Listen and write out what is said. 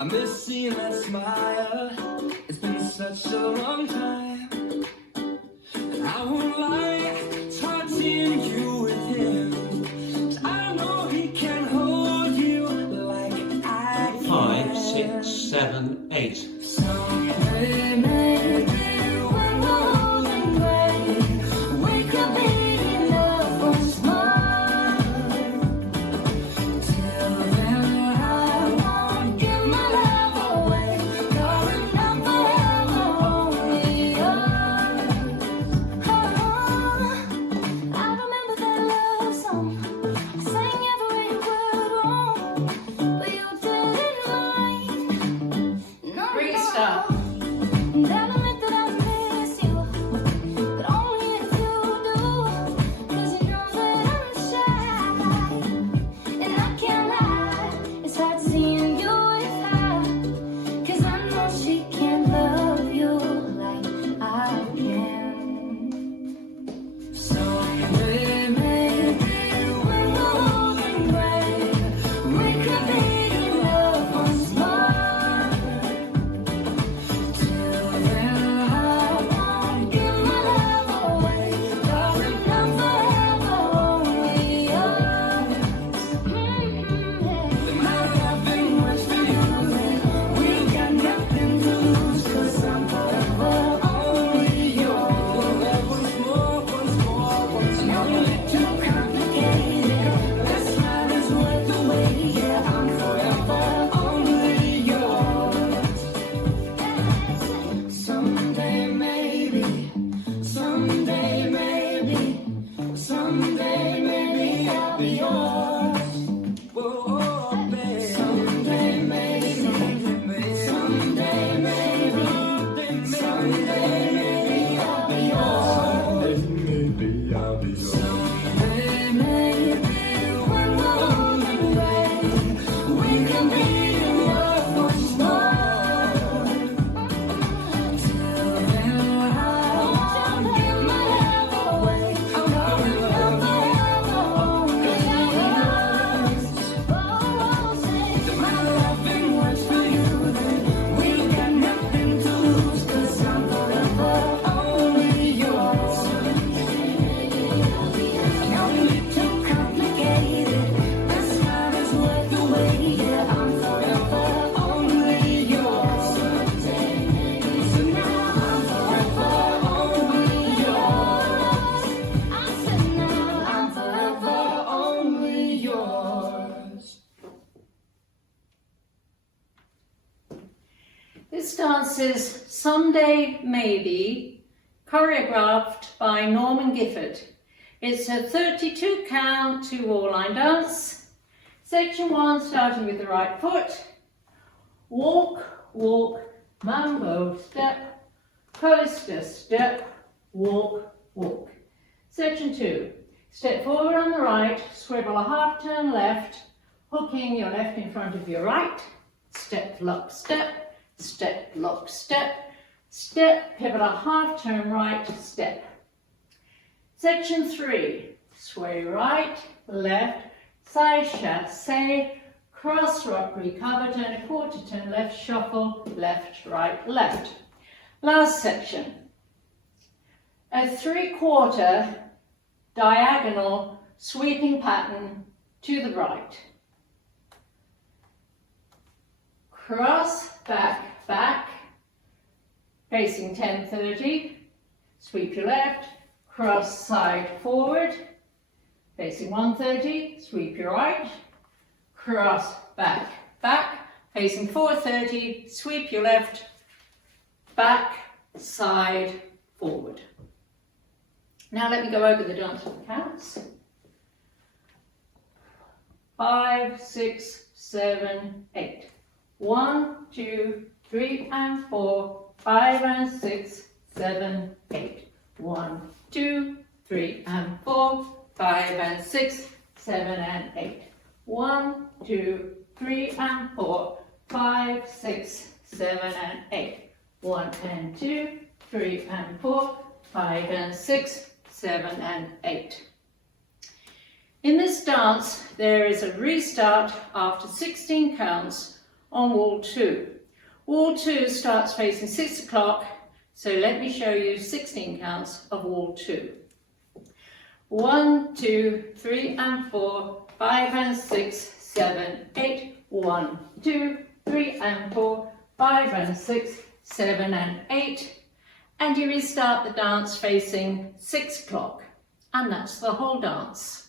I miss seeing that smile. It's been such a long time. And I won't lie, it's hard seeing you with him. 'Cause I know he can hold you like I can. 5, 6, 7, 8. Someday maybe when we're old and gray, we could be in love once more. Till then I won't give my love away, darling, I'm forever only yours. Oh, I remember that love song, I sang every word wrong, but you didn't mind. No, Restart. and I'll admit that I miss you, but only if you do. 'Cause you know that I'm shy, and I can't lie. It's hard seeing you with her, 'cause I know she can't love you like I can. Someday maybe when we're old and gray, we could be in love once more. Till then I won't give my love away, darling, I'm forever only yours. There might have been much for you, we got nothing to lose, 'cause I'm forever only yours. Once more, once more, once more. Only too complicated, this night is worth the wait. Yeah, I'm forever only yours. Someday maybe, someday maybe, someday maybe I'll be yours. Whoa, baby. Someday maybe, someday maybe, someday maybe I'll be yours. Someday maybe when we're old and gray, we can be in love once more. Till then I won't give my love away, darling, I'm forever only yours. There might have been much for you, we got nothing to lose, 'cause I'm forever only yours. Only too complicated, this night is worth the wait. Yeah, I'm forever only yours. So now I'm forever only yours. I said now I'm forever only yours. This dance is Someday Maybe, choreographed by Norman Gifford. It's a 32 count, 2-wall line dance. Section 1, starting with the right foot. Walk, walk, mambo step, coaster step, walk, walk. Section 2, step forward on the right, swivel a half turn left, hooking your left in front of your right, step, lock, step, lock, step, step, pivot a half turn right, step. Section 3, sway right, left, side chassé, cross rock, recover, turn a quarter turn left, shuffle, left, right, left. Last section, a 3/4 diagonal sweeping pattern to the right. Cross, back, back, facing 10-30, sweep your left, cross side forward, facing 130, sweep your right, cross, back, back, facing 430, sweep your left, back, side, forward. Now let me go over the dance with the counts. 5, 6, 7, 8. 1, 2, 3 and 4, 5 and 6, 7, 8. 1, 2, 3 and 4, 5 and 6, 7 and 8. 1, 2, 3 and 4, 5, 6, 7 and 8. 1 and 2, 3 and 4, 5 and 6, 7 and 8. In this dance, there is a restart after 16 counts on wall 2. Wall 2 starts facing 6 o'clock, so let me show you 16 counts of wall 2. 1, 2, 3 and 4, 5 and 6, 7, 8, 1, 2, 3 and 4, 5 and 6, 7 and 8, and you restart the dance facing 6 o'clock, and that's the whole dance.